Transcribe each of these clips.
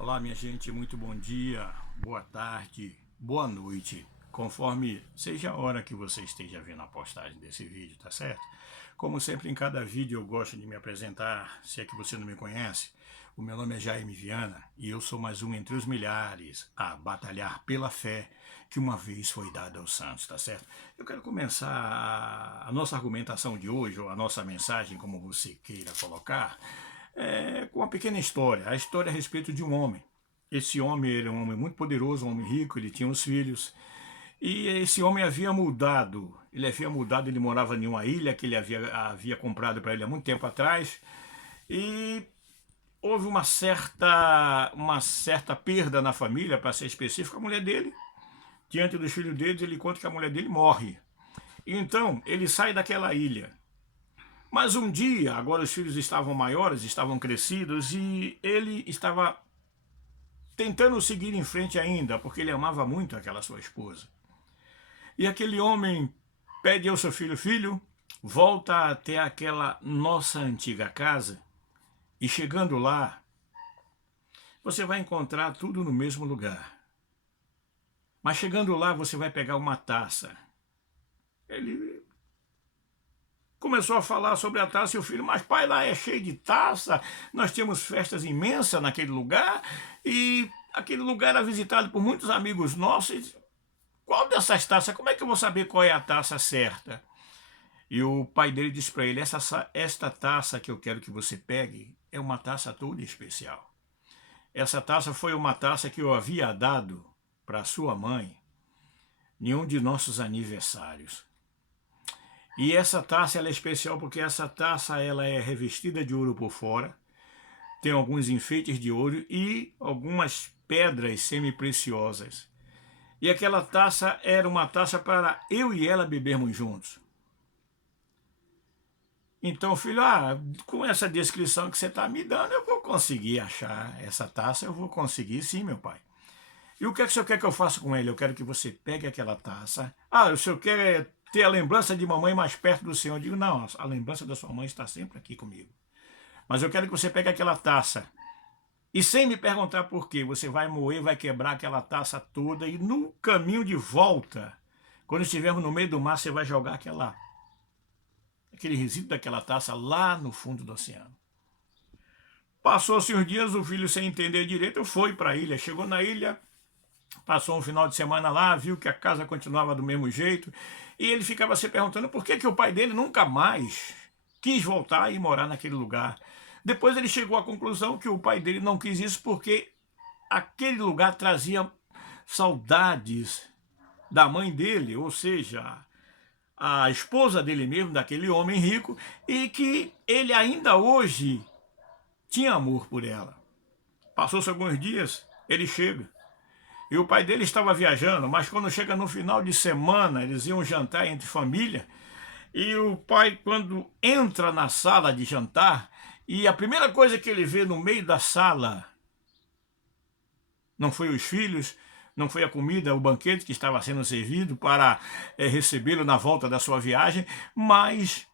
Olá, minha gente, muito bom dia, boa tarde, boa noite, conforme seja a hora que você esteja vendo a postagem desse vídeo, tá certo? Como sempre, em cada vídeo eu gosto de me apresentar, se é que você não me conhece. O meu nome é Jaime Viana e eu sou mais um entre os milhares a batalhar pela fé que uma vez foi dada aos santos, tá certo? Eu quero começar a nossa argumentação de hoje, ou a nossa mensagem, como você queira colocar, com uma pequena história, a história a respeito de um homem. Esse homem era um homem muito poderoso, um homem rico, ele tinha uns filhos, e esse homem havia mudado, ele morava em uma ilha que ele havia comprado para ele há muito tempo atrás, e houve uma certa perda na família, para ser específico, a mulher dele, diante dos filhos deles, ele conta que a mulher dele morre. Então, ele sai daquela ilha. Mas um dia, agora os filhos estavam maiores, estavam crescidos, e ele estava tentando seguir em frente ainda, porque ele amava muito aquela sua esposa. E aquele homem pede ao seu filho: filho, volta até aquela nossa antiga casa, e chegando lá, você vai encontrar tudo no mesmo lugar. Mas chegando lá, você vai pegar uma taça. Ele começou a falar sobre a taça e o filho: mas pai, lá é cheio de taça, nós tínhamos festas imensas naquele lugar, e aquele lugar era visitado por muitos amigos nossos. Qual dessas taças? Como é que eu vou saber qual é a taça certa? E o pai dele disse para ele: esta taça que eu quero que você pegue é uma taça toda especial. Essa taça foi uma taça que eu havia dado para sua mãe em um de nossos aniversários. E essa taça ela é especial porque essa taça ela é revestida de ouro por fora, tem alguns enfeites de ouro e algumas pedras semi-preciosas. E aquela taça era uma taça para eu e ela bebermos juntos. Então, filho, com essa descrição que você está me dando, eu vou conseguir achar essa taça, eu vou conseguir sim, meu pai. E o que é que o senhor quer que eu faça com ele? Eu quero que você pegue aquela taça. O senhor quer ter a lembrança de mamãe mais perto do senhor? Eu digo: não, a lembrança da sua mãe está sempre aqui comigo. Mas eu quero que você pegue aquela taça. E sem me perguntar por quê, você vai moer, vai quebrar aquela taça toda e no caminho de volta, quando estivermos no meio do mar, você vai jogar aquele resíduo daquela taça lá no fundo do oceano. Passou-se uns dias, o filho, sem entender direito, foi para a ilha. Chegou na ilha, passou um final de semana lá, viu que a casa continuava do mesmo jeito, e ele ficava se perguntando por que o pai dele nunca mais quis voltar e morar naquele lugar. Depois ele chegou à conclusão que o pai dele não quis isso porque aquele lugar trazia saudades da mãe dele, ou seja, a esposa dele mesmo, daquele homem rico, e que ele ainda hoje tinha amor por ela. Passou-se alguns dias, ele chega. E o pai dele estava viajando, mas quando chega no final de semana, eles iam jantar entre família, e o pai, quando entra na sala de jantar, e a primeira coisa que ele vê no meio da sala não foi os filhos, não foi a comida, o banquete que estava sendo servido para recebê-lo na volta da sua viagem, mas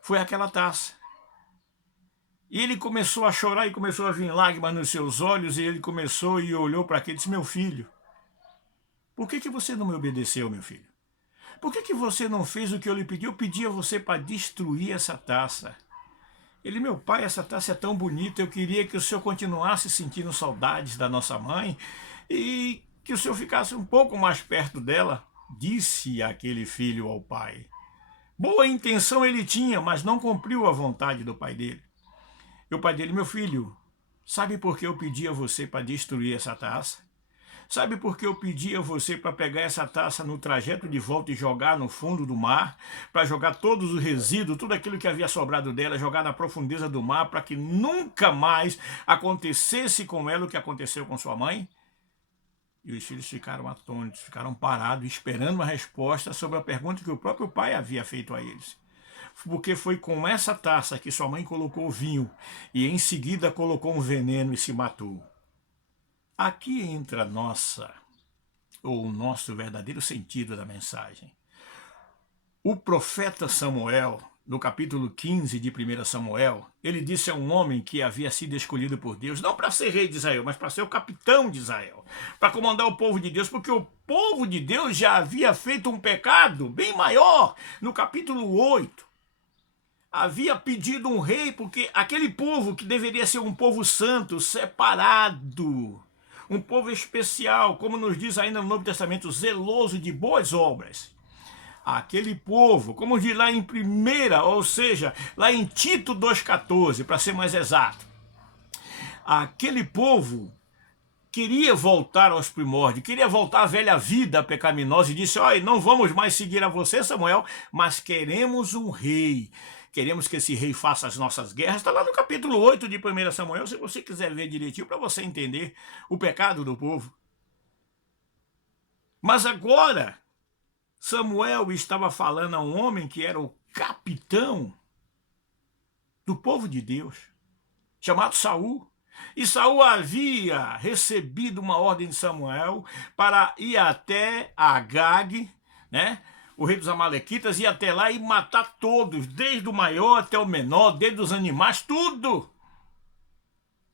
foi aquela taça. E ele começou a chorar e começou a vir lágrimas nos seus olhos, e ele começou e olhou para aquele e disse: meu filho, por que você não me obedeceu, meu filho? Por que você não fez o que eu lhe pedi? Eu pedi a você para destruir essa taça. Ele: meu pai, essa taça é tão bonita, eu queria que o senhor continuasse sentindo saudades da nossa mãe e que o senhor ficasse um pouco mais perto dela, disse aquele filho ao pai. Boa intenção ele tinha, mas não cumpriu a vontade do pai dele. E o pai dele: meu filho, sabe por que eu pedi a você para destruir essa taça? Sabe por que eu pedi a você para pegar essa taça no trajeto de volta e jogar no fundo do mar? Para jogar todos os resíduos, tudo aquilo que havia sobrado dela, jogar na profundeza do mar, para que nunca mais acontecesse com ela o que aconteceu com sua mãe? E os filhos ficaram atônitos, ficaram parados, esperando uma resposta sobre a pergunta que o próprio pai havia feito a eles. Porque foi com essa taça que sua mãe colocou o vinho e em seguida colocou um veneno e se matou. Aqui entra o nosso verdadeiro sentido da mensagem. O profeta Samuel, no capítulo 15 de 1 Samuel, ele disse a um homem que havia sido escolhido por Deus, não para ser rei de Israel, mas para ser o capitão de Israel, para comandar o povo de Deus, porque o povo de Deus já havia feito um pecado bem maior. No capítulo 8, havia pedido um rei, porque aquele povo que deveria ser um povo santo, separado, um povo especial, como nos diz ainda no Novo Testamento, zeloso de boas obras. Aquele povo, como diz lá em primeira, ou seja, lá em Tito 2,14, para ser mais exato, aquele povo queria voltar aos primórdios, queria voltar à velha vida pecaminosa e disse, olha, não vamos mais seguir a você, Samuel, mas queremos um rei. Queremos que esse rei faça as nossas guerras. Está lá no capítulo 8 de 1 Samuel, se você quiser ver direitinho, para você entender o pecado do povo. Mas agora, Samuel estava falando a um homem que era o capitão do povo de Deus, chamado Saul. E Saul havia recebido uma ordem de Samuel para ir até Agag, né? O rei dos Amalequitas, ir até lá e matar todos, desde o maior até o menor, desde os animais, tudo.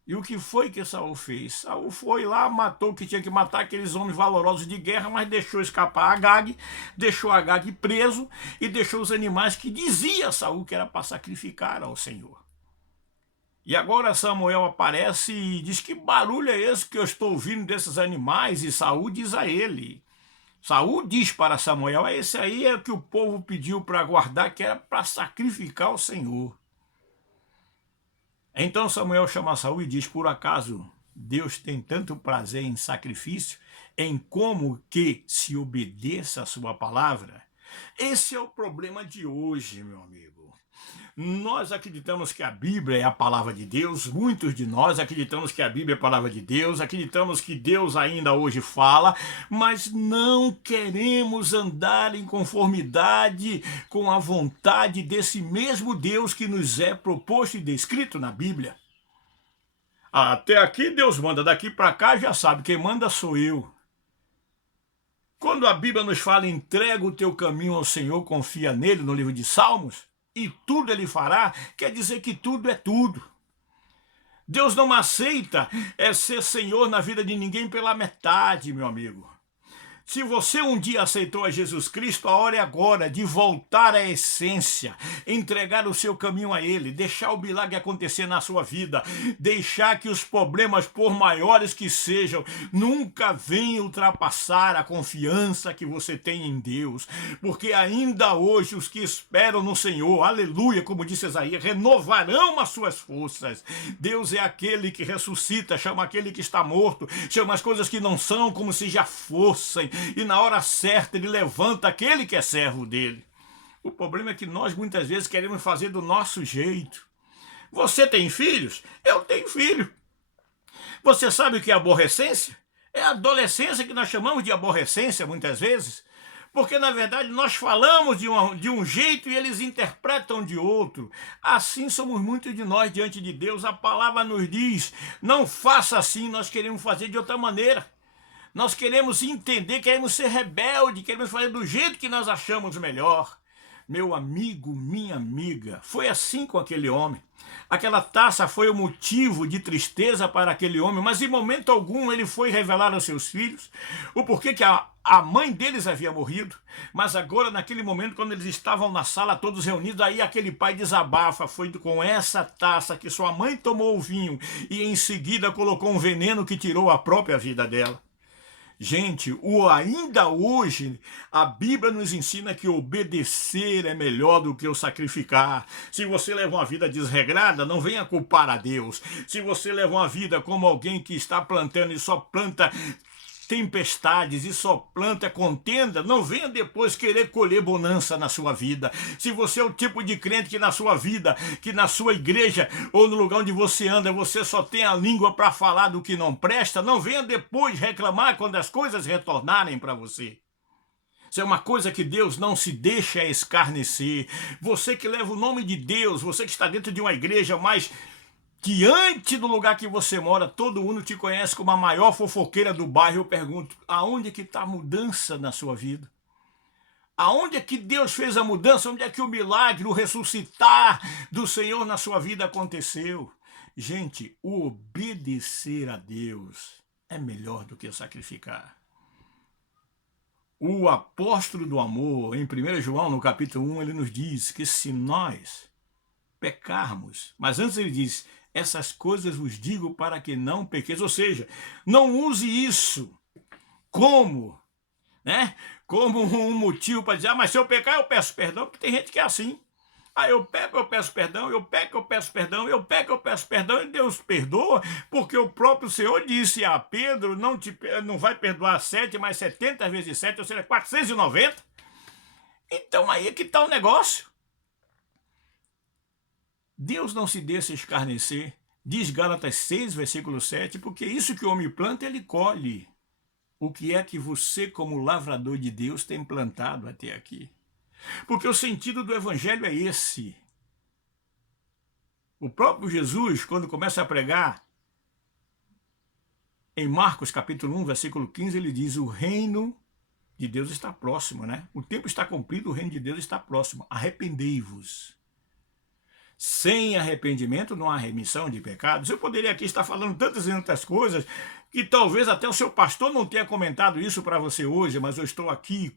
E o que foi que Saul fez? Saul foi lá, matou o que tinha que matar, aqueles homens valorosos de guerra, mas deixou escapar Agag, deixou Agag preso e deixou os animais que dizia Saul que era para sacrificar ao Senhor. E agora Samuel aparece e diz, que barulho é esse que eu estou ouvindo desses animais? E Saul diz a ele, Saul diz para Samuel, esse aí é o que o povo pediu para guardar, que era para sacrificar ao Senhor. Então Samuel chama Saul e diz, por acaso Deus tem tanto prazer em sacrifício, em como que se obedeça a sua palavra? Esse é o problema de hoje, meu amigo. Nós acreditamos que a Bíblia é a palavra de Deus, muitos de nós acreditamos que a Bíblia é a palavra de Deus, acreditamos que Deus ainda hoje fala, mas não queremos andar em conformidade com a vontade desse mesmo Deus que nos é proposto e descrito na Bíblia. Até aqui Deus manda, daqui para cá já sabe, quem manda sou eu. Quando a Bíblia nos fala, entrega o teu caminho ao Senhor, confia nele, no livro de Salmos, e tudo ele fará, quer dizer que tudo é tudo. Deus não aceita ser Senhor na vida de ninguém pela metade, meu amigo. Se você um dia aceitou a Jesus Cristo, a hora é agora de voltar à essência, entregar o seu caminho a Ele, deixar o milagre acontecer na sua vida, deixar que os problemas, por maiores que sejam, nunca venham ultrapassar a confiança que você tem em Deus, porque ainda hoje os que esperam no Senhor, aleluia, como disse Isaías, renovarão as suas forças. Deus é aquele que ressuscita, chama aquele que está morto, chama as coisas que não são como se já fossem, e na hora certa ele levanta aquele que é servo dele. O problema é que nós muitas vezes queremos fazer do nosso jeito. Você tem filhos? Eu tenho filho. Você sabe o que é aborrecência? É a adolescência que nós chamamos de aborrecência muitas vezes, porque na verdade nós falamos de um jeito e eles interpretam de outro. Assim somos muitos de nós diante de Deus. A palavra nos diz, não faça assim, nós queremos fazer de outra maneira. Nós queremos entender, queremos ser rebelde, queremos fazer do jeito que nós achamos melhor. Meu amigo, minha amiga, foi assim com aquele homem. Aquela taça foi o motivo de tristeza para aquele homem, mas em momento algum ele foi revelar aos seus filhos o porquê que a mãe deles havia morrido. Mas agora, naquele momento, quando eles estavam na sala todos reunidos, aí aquele pai desabafa, foi com essa taça que sua mãe tomou o vinho e em seguida colocou um veneno que tirou a própria vida dela. Gente, ainda hoje a Bíblia nos ensina que obedecer é melhor do que o sacrificar. Se você leva uma vida desregrada, não venha culpar a Deus. Se você leva uma vida como alguém que está plantando e só planta tempestades e só planta contenda, não venha depois querer colher bonança na sua vida. Se você é o tipo de crente que na sua vida, que na sua igreja ou no lugar onde você anda, você só tem a língua para falar do que não presta, não venha depois reclamar quando as coisas retornarem para você. Isso é uma coisa que Deus não se deixa escarnecer. Você que leva o nome de Deus, você que está dentro de uma igreja, mas diante do lugar que você mora, todo mundo te conhece como a maior fofoqueira do bairro. Eu pergunto, aonde que está a mudança na sua vida? Aonde é que Deus fez a mudança? Onde é que o milagre, o ressuscitar do Senhor na sua vida aconteceu? Gente, o obedecer a Deus é melhor do que sacrificar. O apóstolo do amor, em 1 João, no capítulo 1, ele nos diz que se nós pecarmos, mas antes ele diz, essas coisas vos digo para que não pequeis, ou seja, não use isso como, né, como um motivo para dizer, mas se eu pecar eu peço perdão, porque tem gente que é assim. Eu peco, eu peço perdão, eu peco, eu peço perdão, eu peco, eu peço perdão, e Deus perdoa, porque o próprio Senhor disse a Pedro, não vai perdoar 7, mas 70 vezes 7, ou seja, 490. Então aí é que está o negócio. Deus não se deixa escarnecer, diz Gálatas 6, versículo 7, porque isso que o homem planta, ele colhe. O que é que você, como lavrador de Deus, tem plantado até aqui? Porque o sentido do evangelho é esse. O próprio Jesus, quando começa a pregar, em Marcos capítulo 1, versículo 15, ele diz, o reino de Deus está próximo, né? O tempo está cumprido, o reino de Deus está próximo. Arrependei-vos. Sem arrependimento não há remissão de pecados. Eu poderia aqui estar falando tantas e tantas coisas que talvez até o seu pastor não tenha comentado isso para você hoje, mas eu estou aqui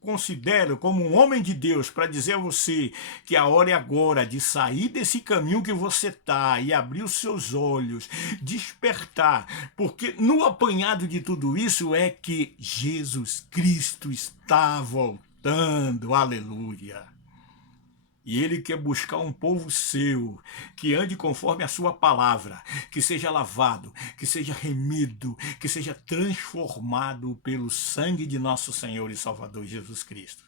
considero como um homem de Deus para dizer a você que a hora é agora de sair desse caminho que você está e abrir os seus olhos, despertar, porque no apanhado de tudo isso é que Jesus Cristo está voltando. Aleluia! E ele quer buscar um povo seu, que ande conforme a sua palavra, que seja lavado, que seja remido, que seja transformado pelo sangue de nosso Senhor e Salvador Jesus Cristo.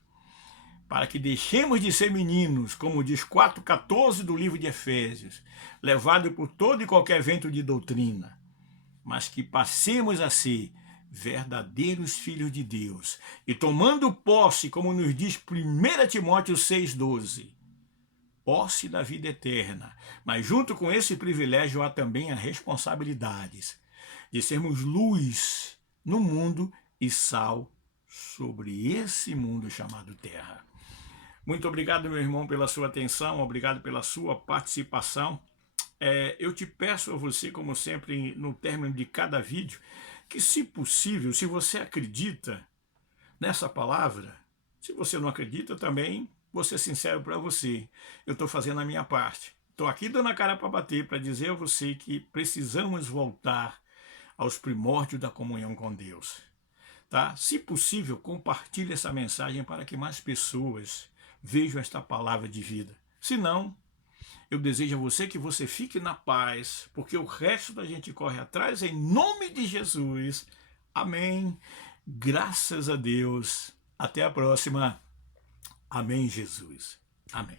Para que deixemos de ser meninos, como diz 4,14 do livro de Efésios, levado por todo e qualquer vento de doutrina, mas que passemos a ser verdadeiros filhos de Deus, e tomando posse, como nos diz 1 Timóteo 6,12, posse da vida eterna, mas junto com esse privilégio há também as responsabilidades de sermos luz no mundo e sal sobre esse mundo chamado Terra. Muito obrigado, meu irmão, pela sua atenção, obrigado pela sua participação. Eu te peço a você, como sempre, no término de cada vídeo, que, se possível, se você acredita nessa palavra, se você não acredita também, vou ser sincero para você, eu estou fazendo a minha parte. Estou aqui dando a cara para bater, para dizer a você que precisamos voltar aos primórdios da comunhão com Deus. Tá? Se possível, compartilhe essa mensagem para que mais pessoas vejam esta palavra de vida. Se não, eu desejo a você que você fique na paz, porque o resto da gente corre atrás em nome de Jesus. Amém. Graças a Deus. Até a próxima. Amém, Jesus. Amém.